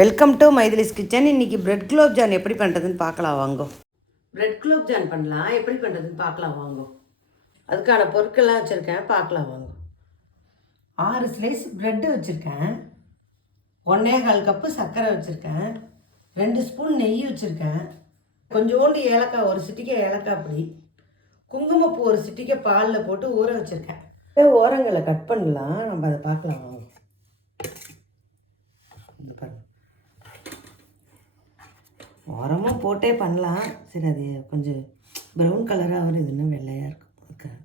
Welcome to Mythili's kitchen. இன்றைக்கி bread gulab jamun எப்படி பண்ணுறதுன்னு பார்க்கலாம் வாங்கோ. பிரெட் குலோப் ஜான் பண்ணலாம், எப்படி பண்ணுறதுன்னு பார்க்கலாம் வாங்கோ. அதுக்கான பொருட்கள்லாம் வச்சுருக்கேன், பார்க்கலாம் வாங்கோ. 6 ஸ்லைஸ் ப்ரெட்டு வச்சுருக்கேன், 1.25 கப்பு சர்க்கரை வச்சுருக்கேன், 2 ஸ்பூன் நெய் வச்சுருக்கேன், கொஞ்சோண்டு ஏலக்காய், ஒரு சிட்டிக்கை ஏலக்காய் பொடி, குங்குமப்பூ ஒரு சிட்டிக்கை பாலில் போட்டு ஊற வச்சுருக்கேன். ஓரங்களை கட் பண்ணலாம், நம்ம அதை பார்க்கலாம் வாங்க. உரமாக போட்டே பண்ணலாம். சரி, அது கொஞ்சம் ப்ரௌன் கலராக வரும், இது இன்னும் வெள்ளையாக இருக்கும். அதுக்காக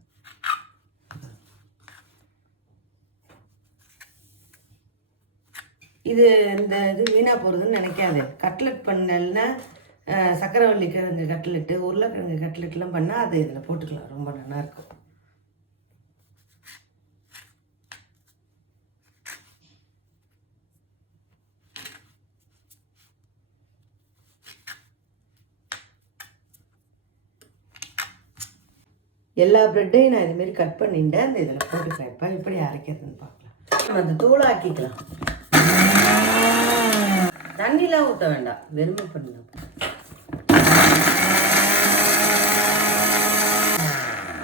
இது இந்த இது வீணாக போகிறதுன்னு நினைக்காது. கட்லெட் பண்ணலன்னா சக்கரவள்ளி கிழங்கு கட்லெட்டு, உருளைக்கிழங்கு கட்லெட்லாம் பண்ணால் அது இதில் போட்டுக்கலாம், ரொம்ப நல்லாயிருக்கும். எல்லா ப்ரெட்டையும் நான் இதுமாரி கட் பண்ணிட்டேன். அந்த இதில் போட்டு கேட்பேன், எப்படி அரைக்கிறதுன்னு பார்க்கலாம். நம்ம அந்த தூளாக்கிக்கலாம். தண்ணிலாம் ஊற்ற வேண்டாம், வெறுமை பண்ணலாம்.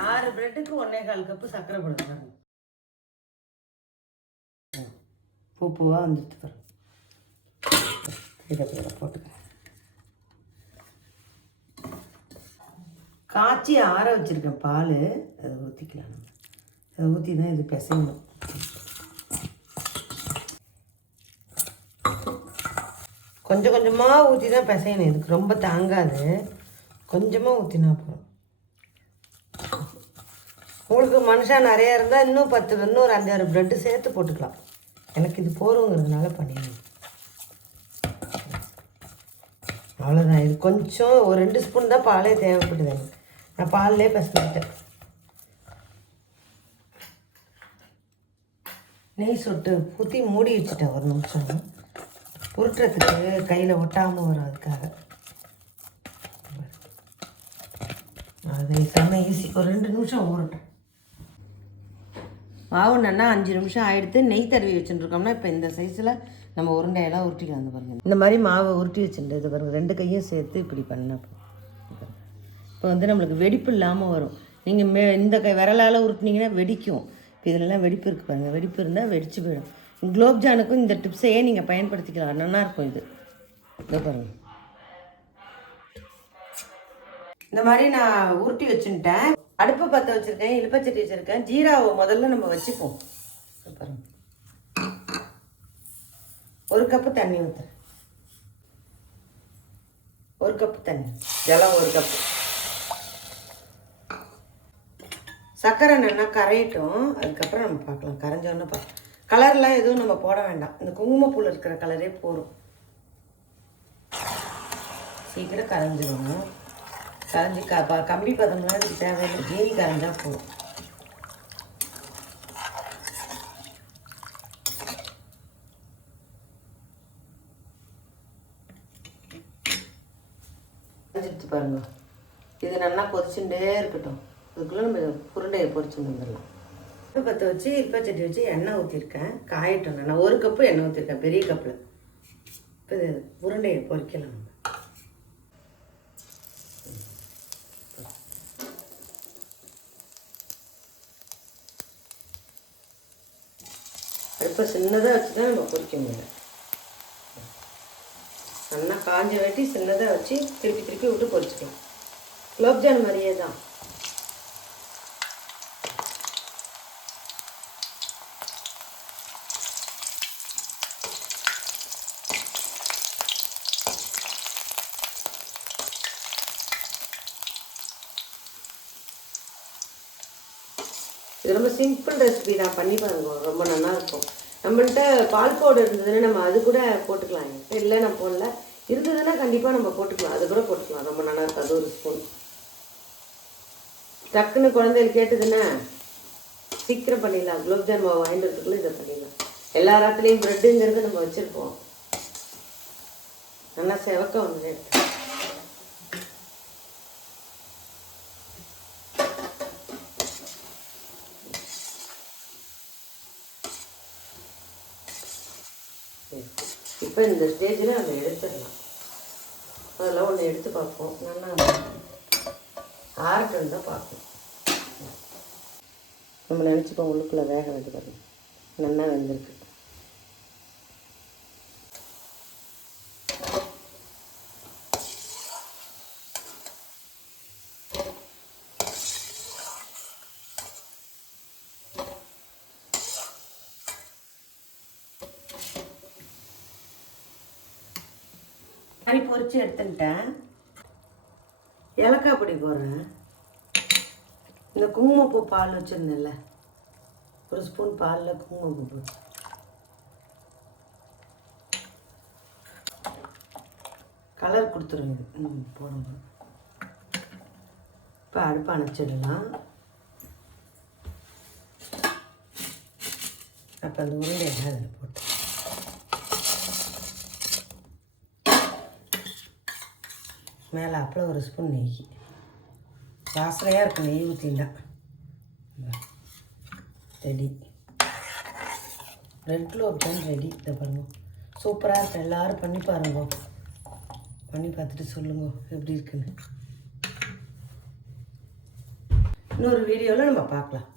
6 ப்ரெட்டுக்கு 1.25 கப்பு சர்க்கரை போடுங்க. பூவாக வந்துட்டு தரும். இதை போட்டுக்கிறேன். காய்ச்சி ஆற வச்சுருக்கேன் பால், அதை ஊற்றிக்கலாம். அதை ஊற்றி தான் இது பிசையணும். கொஞ்சம் கொஞ்சமாக ஊற்றி தான் பிசையணும், இதுக்கு ரொம்ப தாங்காது. கொஞ்சமாக ஊற்றினா போதும். உங்களுக்கு மனுஷன் நிறையா இருந்தால் இன்னும் 10 இன்னும் ஒரு 5-6 ப்ரெட்டு சேர்த்து போட்டுக்கலாம். எனக்கு இது போருங்கிறதுனால பண்ணிடணும். அவ்வளோதான். இது கொஞ்சம் ஒரு 2 ஸ்பூன் தான் பாலே தேவைப்படுது எனக்கு. நான் பால்லே பசிக்கிட்டேன். நெய் சொட்டு ஊற்றி மூடி வச்சுட்டேன் ஒரு நிமிஷம், உருட்டுறதுக்கு கையில் ஒட்டாமல் வரும். அதுக்காக அது செம்ம ஈஸி. ஒரு 2 நிமிஷம் ஊறட்டும். மாவு நல்லா 5 நிமிஷம் ஆகிடுத்து. நெய் தடவி வச்சுட்டுருக்கோம்னா இப்போ இந்த சைஸில் நம்ம உருண்டையெல்லாம் உருட்டிக்கலாம். அந்த பாருங்கள், இந்த மாதிரி மாவை உருட்டி வச்சுட்டு இது பாருங்கள், 2 கையும் சேர்த்து இப்படி பண்ண இப்போ வந்து நம்மளுக்கு வெடிப்பு இல்லாமல் வரும். நீங்கள் இந்த விரலால் உருட்டினீங்கன்னா வெடிக்கும். இப்போ இதிலலாம் வெடிப்பு இருக்குது பாருங்கள், வெடிப்பு இருந்தால் வெடிச்சு போயிடும். குலோப் ஜானுக்கும் இந்த டிப்ஸையே நீங்கள் பயன்படுத்திக்கலாம், நல்லாயிருக்கும் இது. இதை பாருங்கள், இந்த மாதிரி நான் உருட்டி வச்சுட்டேன். அடுப்பு பற்ற வச்சுருக்கேன், இலுப்பச்சட்டி வச்சுருக்கேன். ஜீராவை முதல்ல நம்ம வச்சுப்போம். பாருங்கள், 1 கப்பு தண்ணி ஊற்றுறேன். 1 கப்பு தண்ணி, ஜலம் 1 கப்பு. சர்க்கரை நல்லா கரையட்டும், அதுக்கப்புறம் நம்ம பார்க்கலாம். கரைஞ்சோன்னு பார்க்கலாம். கலர்லாம் எதுவும் நம்ம போட வேண்டாம், இந்த குங்குமப்பூவில் இருக்கிற கலரே போதும். சீக்கிரம் கரைஞ்சிடும். கரைஞ்சி கம்பி பதம்லாம் இதுக்கு தேவையில்லை, ஜீனி கரைஞ்சா போதும். கரைஞ்சிட்டு பாருங்க, இது நல்லா கொதிச்சுட்டே இருக்கட்டும். அதுக்குள்ளே நம்ம உருண்டையை பொரிச்சு வந்துடலாம். பற்ற வச்சு இலுப்பச்சட்டி வச்சு எண்ணெய் ஊற்றிருக்கேன், காயட்டும். நான் 1 கப்பு எண்ணெய் ஊற்றிருக்கேன், பெரிய கப்பில். இப்போ இது உருண்டையை பொரிக்கலாம். இப்போ சின்னதாக வச்சு தான் நம்ம பொரிக்க முடியும். நல்லா காஞ்ச வெட்டி சின்னதாக வச்சு திருப்பி திருப்பி விட்டு பொரிச்சிக்கலாம். குலோப்ஜான் மாதிரியே தான். இது ரொம்ப சிம்பிள் ரெசிபி, நான் பண்ணி பாருங்க, ரொம்ப நல்லாயிருக்கும். நம்மள்கிட்ட பால் பவுடர் இருந்ததுன்னா நம்ம அது கூட போட்டுக்கலாம். இல்லை நான் போடல, இருந்ததுன்னா கண்டிப்பாக நம்ம போட்டுக்கலாம், அது கூட போட்டுக்கலாம். ரொம்ப நல்லாயிருக்கும். அது 1 ஸ்பூன். டக்குன்னு குழந்தைகள் கேட்டுதுன்னா சீக்கிரம் பண்ணிடலாம். குலோப்ஜான் மாவு வாங்கிட்டு வரதுக்குள்ளே இதை பண்ணிடலாம். எல்லா ராத்துலேயும் ப்ரெட்டுங்கிறது நம்ம வச்சுருப்போம். நல்லா செவக்க வந்து இப்போ இந்த ஸ்டேஜில் நம்ம எடுத்துடலாம். அதெல்லாம் ஒன்று எடுத்து பார்ப்போம். நல்லா ஆர்டர் தான் பார்ப்போம். நம்ம நினச்சிப்போம் உள்ளுக்குள்ளே வேக வைக்கிறது நல்லா வெந்திருக்கு. கறி பொரிச்சு எடுத்துக்கிட்டேன். ஏலக்காய் பொடி போடுறேன். இந்த குங்குமப்பூ பால் வச்சுருந்தேன்ல, ஒரு ஸ்பூன் பாலில் குங்குமப்பூ போட்டு கலர் கொடுத்துருங்க. போடுங்க. இப்போ அடுப்பு அணைச்சிடலாம். அப்போ அந்த உருண்டையெல்லாம் அதில் போட்டு மேலே அப்பளம் ஒரு ஸ்பூன் நெய். வாசனையாக இருக்கும் நெய் ஊற்றினா. Ready. Red gulab John ready. இதை பாருங்க, சூப்பராக இருக்கும். எல்லோரும் பண்ணி பாருங்க. பண்ணி பார்த்துட்டு சொல்லுங்க எப்படி இருக்குன்னு. இன்னொரு வீடியோவில் நம்ம பார்க்கலாம்.